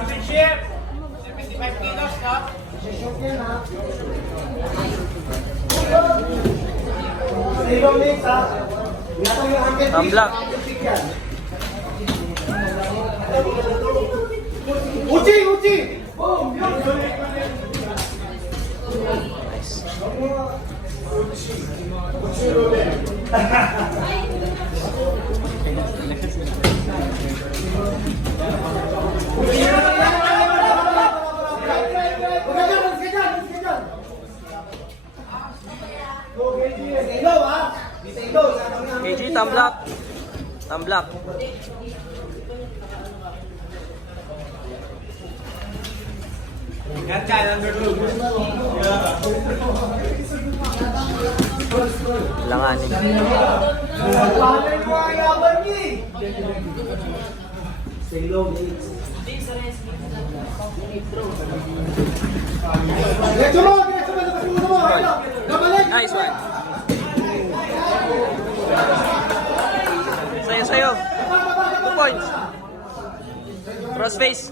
Championship! 75 kilos, no? Tambak. Uci, uci. KG, tambak. Tambak. Ganda, number 2. Langanin. Nice one. Sayo, sayo. 2 points. Cross face.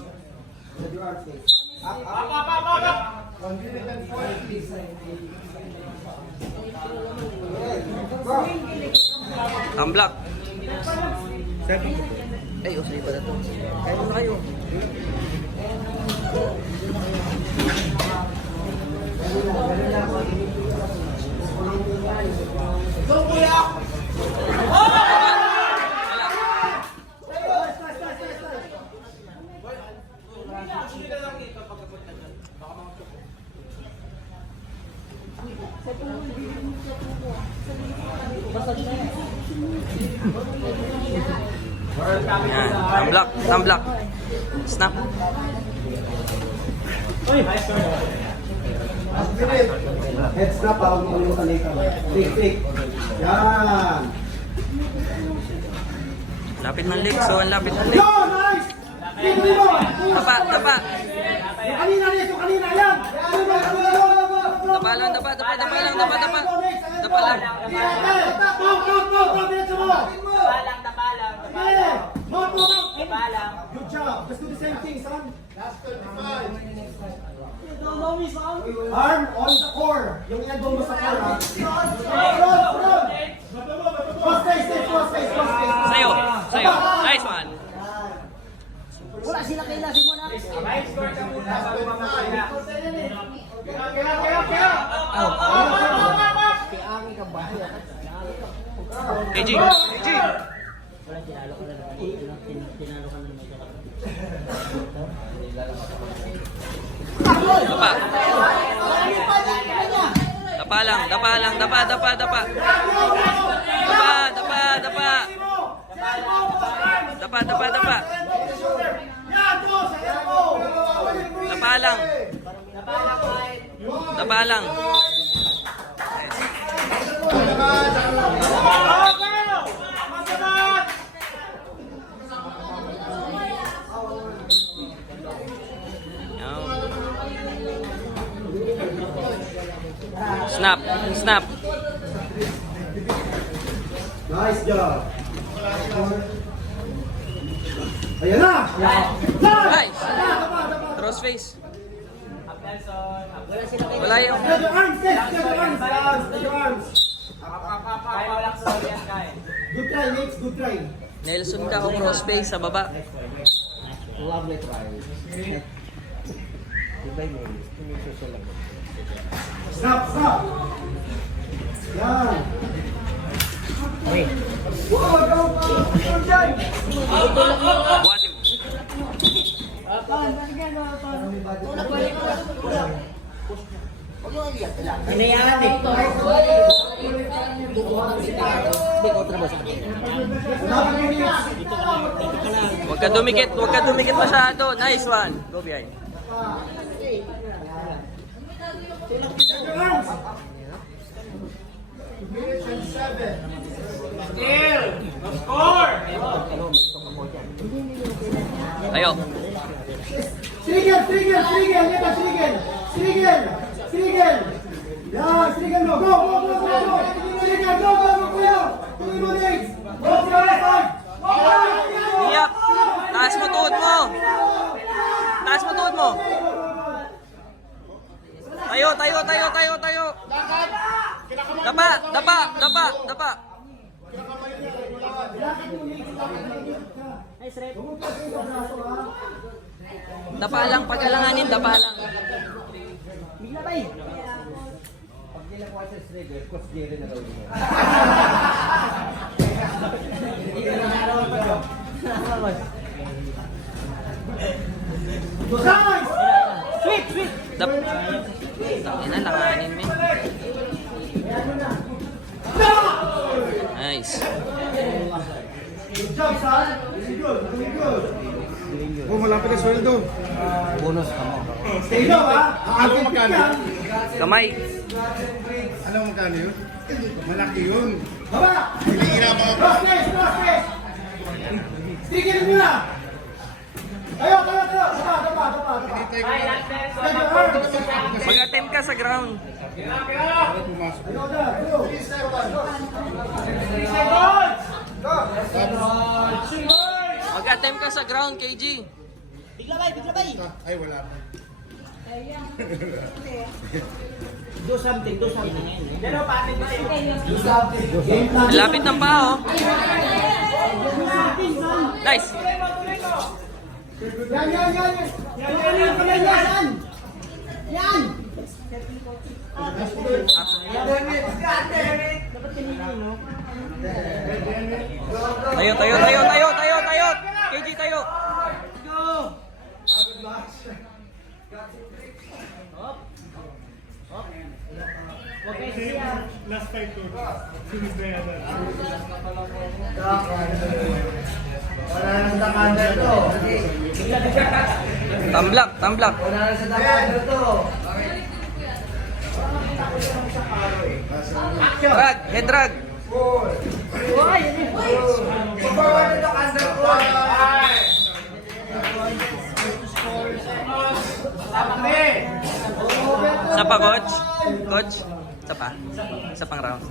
Tambak. Ay, usay pala to. Kaya mo na kayo. Yan, tambak, tambak. Snap. Head snap, tawag mo yung talika. Fake, fake. Yan. Lapit ng legs, so ang lapit ng legs. Yo, nice! Dito, dito. Tapa, tapa. Yung kanina, Nes, yung kanina, yan. Tapa lang, tapa, tapa, tapa lang, tapa, tapa. Tapa lang. Good job. Let's do the same thing, son. Last 25. Arm on the core. Yung elbow mo sa core, ha? Front. Cross face, cross face, cross face. Sayo, sayo. Nice one. Wala sila kailasin mo na. May score ka muna bago mamaya. Kiangi ka ba? KG, KG. Wala tinalo ka na naman. Tinalo ka na naman. Tapa. Tapa lang, tapa lang, tapa, tapa, tapa. Tapa, tapa, tapa. Tapa, tapa, tapa. Tapa lang. Tapa lang. Snap, snap. Nice job. Ayan na! Nice. Cross face. Wala yung... Get your arms, Nes. Get your arms. Get your arms. Kaya walang sorry yan, Kaya. Good try, Nix. Good try. Nelson ka o cross face sa baba. Lovely try. Diba mo? Snap, snap. Yan. Buhatin mo. Ano yan eh? Hindi ko trabaho sa akin. Huwag ka dumikit masyado. Nice one. Go behind. Still! No score! Tayo. Strigel, Strigel, Strigel. Leta, Strigel. Strigel. Strigel. Yan, Strigel mo. Go, go, go, go, go. Strigel, go, go, go, go. 2 minutes. Go, go, go. Iyak. Taas mo tuhod mo. dapa, dapa. Nice rep. Dapa lang, pag alanganin, dapa lang. Bigla bay. Sweet, sweet. Dap. Tangina, langanin mo. Nice. Good job, son. Very good, very good. Oh, malapit na sweldo. Stay low, ha? Ano magkano? Kamay. Ano magkano yun? Malaki yun. Baba! Hinihira mga Cross face, cross face! Stigil mo na! Tayo, tayo, tayo! Dapa. Ay, last person. Mag-attempt ka sa ground. pumasok. Ayun na, ayun. 3 seconds. Mag-attempt ka sa ground, KG. Bigla bay, bigla bay. Ay, wala pa. Do something, do something. Pero patin ba yun? Game plan. Lapit ng paa, oh. Nice. Yan. Yan! Tayo. KG, tayo. Last fight ko. Sinis na yan. Wala nang takandal to. Tamblak. Wala nang sa takandal to. Head drag. Wala nang takandal to. Isa pa, coach. Coach. Isa pa. Isa pang round.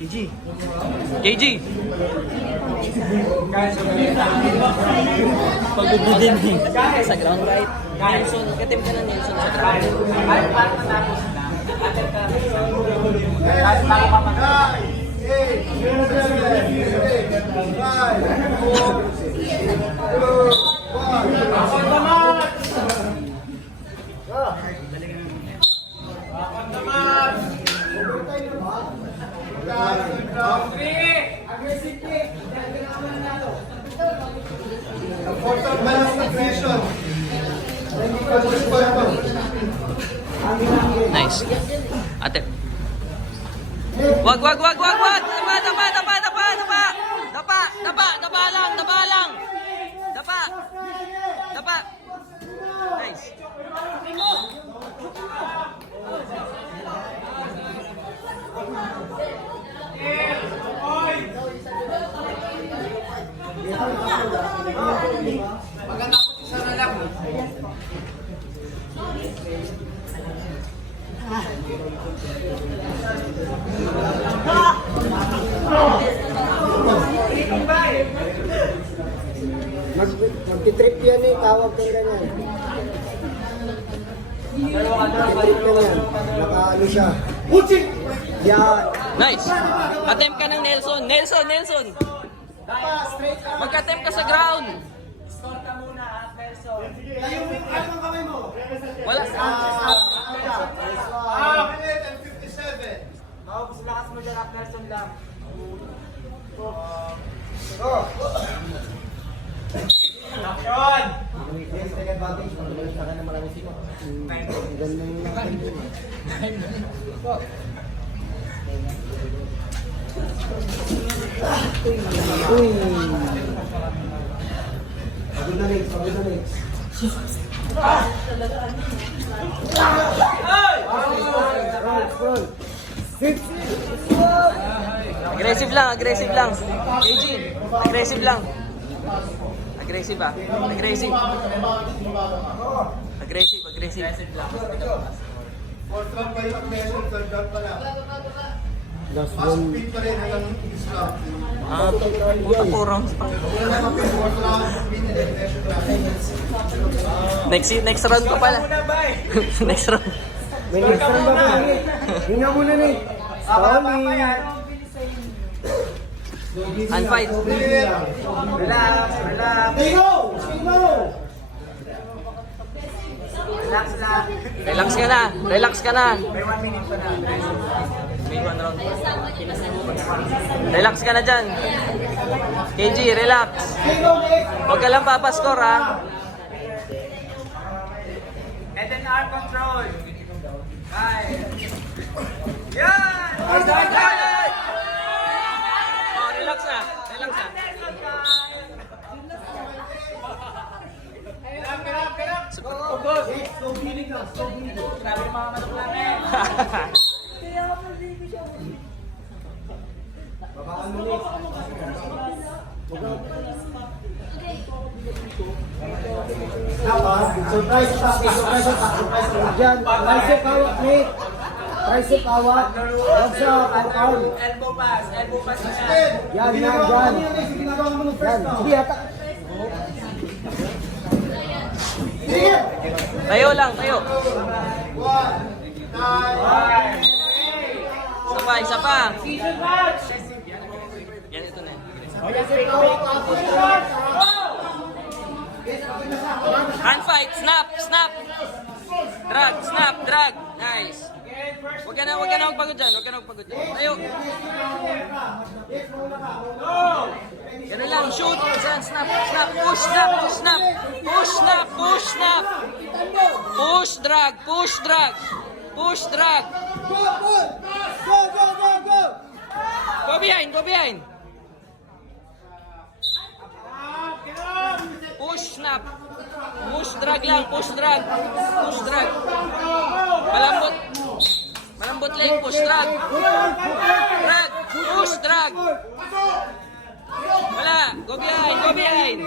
KG. Pagbubudin sa ground right. Nelson, katim ka na Nelson sa ground. Ay, paano matapos na? Atin ka. Kahit bago pa matapos. 3. Nice. Ate. Wag. Dapa lang. Dapa. Nice. Magtitrip yan eh, tawag ng ganyan. Magtitrip yan yan. Nakaano siya. Utsik! Yan. Nice. Attempt ka ng Nelson. Nelson. Mag-attempt ka sa ground. Score ka muna, ha, Nelson. Tayo mo yung ano ang kamay mo. Wala. Lakas mo dyan, Rap Nelson lang. Action! Pagod na next. Roll. Aggressive lang. KG, aggressive lang. Aggressive. Last one. Ah, 4 rounds pa. Next round pa pala. Next round. May next round ba ba? Hinga muna na eh. Solid. And fight. Relax, relax. Tingo! Tingo! Relax lang. Relax ka na. Relax ka na. May 1 minute pa na. May 1 round. Relax ka na dyan. KG, relax. Tingo next! Huwag ka lang papaskor ha. And then arm control. Right. Yan! Right. Oh, relax na. Relax na. Next, slow breathing lang, slow breathing. Grabe yung mga manok namin. Babaan mo next. Surprise attack, surprise attack, surprise attack. Diyan, tricep hawak, Nick. Tricep hawak. Huwag sa arm. Elbow pass na. Yan, yan, yan. Ginagawa mo nung first round. Sige, attack. Sige! Tayo lang, tayo. Isa pa. Yan, ito na. Hand fight, snap, snap. Drag, snap, drag. Nice. Huwag ka na magpagod dyan. Huwag ka na magpagod dyan. Tayo. Ganun lang, shoot. Saan, snap, snap. Push, snap, push, snap. Push, snap, push, snap. Push, drag, push, drag. Push, drag. Go, go! Go, go, go, go! Go behind, go behind. Push, snap. Push, drag lang, push, drag. Push, drag. Malambot. Malambot lang, push, drag. Drag, push, drag. Wala, go behind, go behind.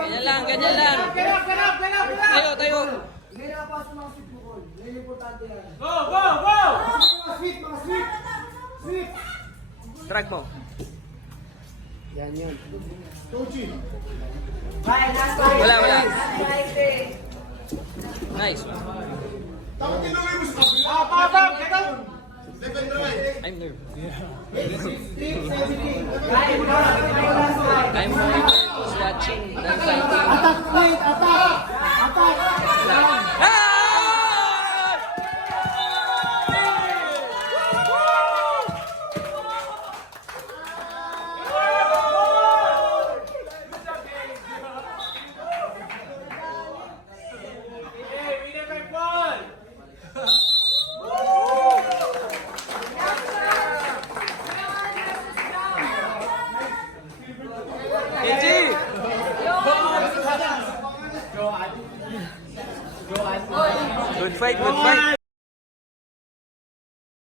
Ganyan lang, ganyan lang. Tayo, tayo. Go, go, go! Mga sweep, mga sweep! Sweep! Drag mo. Yan yun. Wala, wala. Nice. I'm nervous. I'm nervous watching the fight. Attack, wait, attack! Attack! Ah! KG! Good fight, good fight.